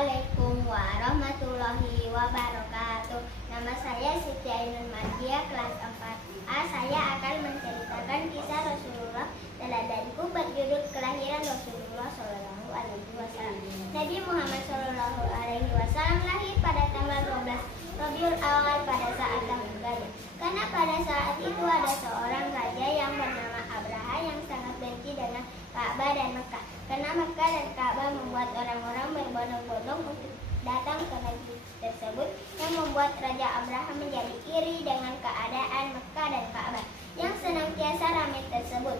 Assalamualaikum warahmatullahi wabarakatuh. Nama saya Siti Ainun Mardia, kelas 4A. Saya akan menceritakan kisah Rasulullah. Teladanku berjudul Kelahiran Rasulullah Shallallahu Alaihi Wasallam. Nabi Muhammad Shallallahu Alaihi Wasallam lahir pada tanggal 12 Rabiul Awal pada saat tahun gajah. Karena pada saat itu ada seorang raja yang bernama Abraha yang sangat benci dengan Ka'bah dan Mekah. Karena Mekah dan Ka'bah membuat orang-orang berbondong-bondong untuk datang ke negeri tersebut, yang membuat Raja Abraha menjadi iri dengan keadaan Mekah dan Ka'bah yang senantiasa ramai tersebut.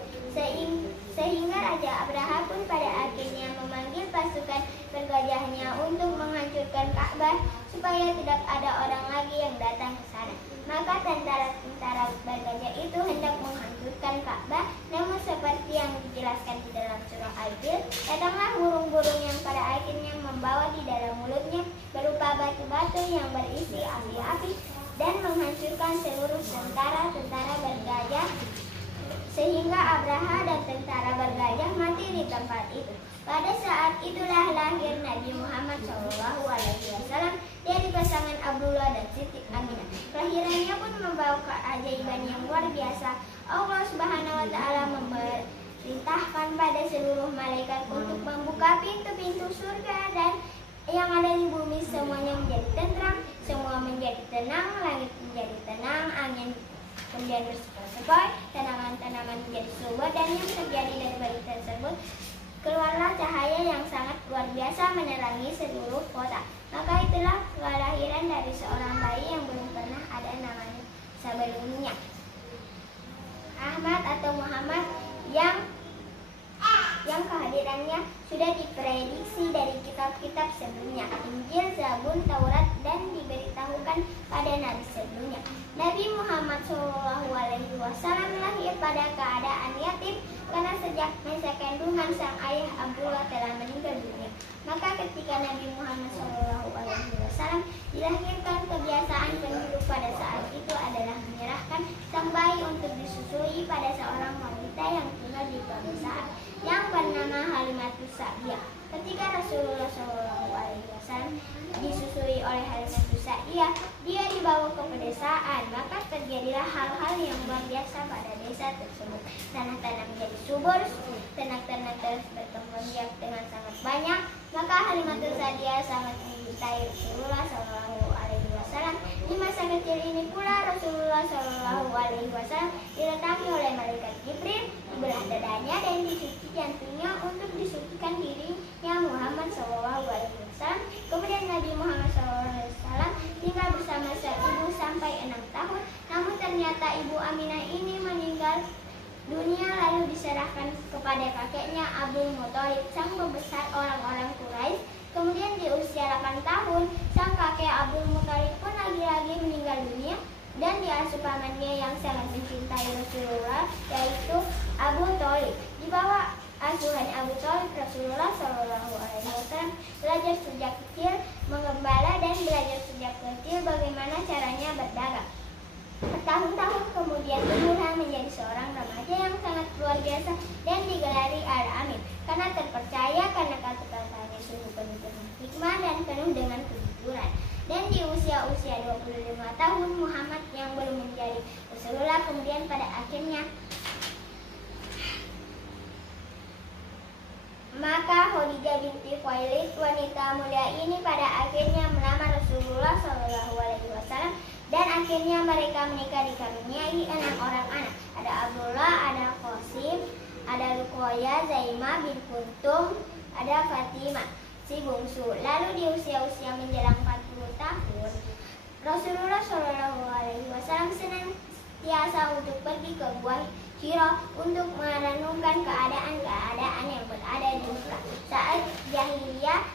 Sehingga Raja Abraha pun pada akhirnya memanggil pasukan bergajahnya untuk menghancurkan Ka'bah supaya tidak ada orang lagi yang datang ke sana. Maka tentara-tentara bergajah itu hendak menghancurkan Ka'bah, namun seperti yang dijelaskan di dalam surah Al-Fil, datanglah burung-burung yang pada akhirnya membawa di dalam mulutnya berupa batu-batu yang berisi api-api dan menghancurkan seluruh tentara-tentara bergajah, sehingga Abraha dan tentara bergajah mati di tempat itu. Pada saat itulah lahir Nabi Muhammad SAW dari pasangan Abdullah dan Siti Aminah. Kelahirannya pun membawa keajaiban yang luar biasa. Allah Subhanahu wa Ta'ala memerintahkan pada seluruh malaikat untuk membuka pintu-pintu surga, dan yang ada di bumi semuanya menjadi tentram, semua menjadi tenang, langit menjadi tenang, angin menjadi sepoi-sepoi, tanaman-tanaman menjadi subur, dan yang terjadi dari bayi tersebut keluarlah cahaya yang sangat luar biasa menerangi seluruh kota. Maka itulah kelahiran dari seorang bayi yang belum pernah ada namanya sebelumnya. Ahmad atau Muhammad yang kehadirannya sudah diprediksi dari kitab-kitab sebelumnya, Injil, Zabur, Taurat, dan diberitahukan pada nabi sebelumnya. Nabi Muhammad SAW lahir pada keadaan yatim karena sejak masa kandungan sang ayah Abdullah telah meninggal dunia. Maka ketika Nabi Muhammad SAW dilahirkan, kebiasaan penduduk pada saat itu adalah menyerahkan sang bayi untuk disusui pada seorang wanita yang tinggal di pedesaan yang bernama Halimatus Sa'diyah. Ketika Rasulullah SAW disusui oleh Halimatus Sa'diyah, dia dibawa ke pedesaan. Maka terjadilah hal-hal yang luar biasa pada desa tersebut. Tanah-tanah menjadi subur, ternak-ternak terus berkembang biak dengan sangat banyak. Maka Halimatus Sa'diyah sangat mencintai Rasulullah SAW. Di masa kecil ini pula Rasulullah SAW didatangi oleh malaikat Jibril, dibelah dadanya dan dicuci jantungnya untuk disucikan dirinya Muhammad SAW. Kemudian Nabi Muhammad SAW tinggal bersama sang ibu sampai 6 tahun. Namun ternyata ibu Aminah ini meninggal dunia lalu diserahkan kepada kakeknya Abdul Muthalib, sang pembesar orang-orang Quraisy. Kemudian di usia 8 tahun, sang kakek Abdul Muthalib pun lagi-lagi meninggal dunia dan diasuh pamannya yang sangat mencintai Rasulullah, yaitu Abu Thalib. Di bawah asuhan Abu Thalib, Rasulullah SAW belajar sejak kecil mengembala dan belajar sejak kecil bagaimana caranya berdagang. Bertahun-tahun kemudian tumbuhlah menjadi seorang remaja yang sangat luar biasa dan digelari Al-Amin karena terpercaya karena kata-katanya sungguh penuh dengan hikmah dan penuh dengan kejujuran. Dan di usia-usia 25 tahun Muhammad yang belum menjadi Rasulullah kemudian pada akhirnya maka Khadijah binti Khuwailid, wanita mulia ini pada akhirnya melamar Rasulullah SAW, dan akhirnya mereka menikah dikaruniai 6 orang anak. Ada Abdullah, ada Qasim, ada Ruqayyah, Zainab bin Kulthum, ada Fatimah si bungsu. Lalu di usia-usia menjelang 40 tahun, Rasulullah SAW senantiasa untuk pergi ke Gua Hira untuk merenungkan keadaan-keadaan yang berada di Mekah saat jahiliyah.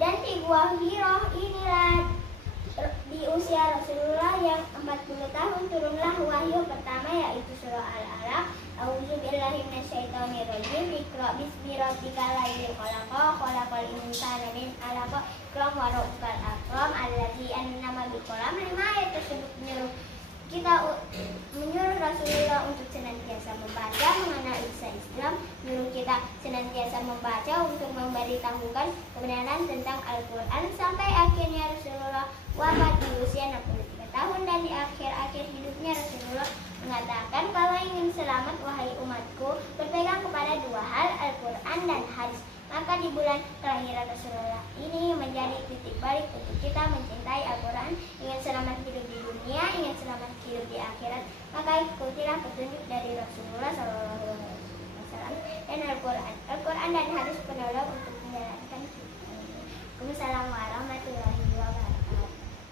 Dan di Gua Hira inilah di usia Rasulullah yang 40 tahun turunlah wahyu pertama, yaitu surah Al-Alaq. A'udzubillahi minasyaitonirrajim. Iqra bismi rabbikal ladzii khalaq, khalaqal insana min 'alaq, iqra wa rabbukal akram allazi 'allama bil qalam. 5 ayat tersebut menyuruh Kita menyuruh Rasulullah untuk senantiasa membaca, mengenal Islam, menyuruh kita senantiasa membaca untuk memberitahukan kebenaran tentang Al-Quran, sampai akhirnya Rasulullah wafat di usia 63 tahun, dan di akhir-akhir hidupnya Rasulullah mengatakan, kalau ingin selamat wahai umatku, berpegang kepada dua hal, Al-Quran dan hadis. Maka di bulan kelahiran Rasulullah ini menjadi titik balik untuk kita mencintai Al-Quran, ingin selamat hidup di dunia, ingin selamat hidup di akhirat. Maka ikutilah petunjuk dari Rasulullah SAW dan Al-Quran. Al-Quran dan hadis penolong untuk menjalankan. Assalamualaikum warahmatullahi wabarakatuh.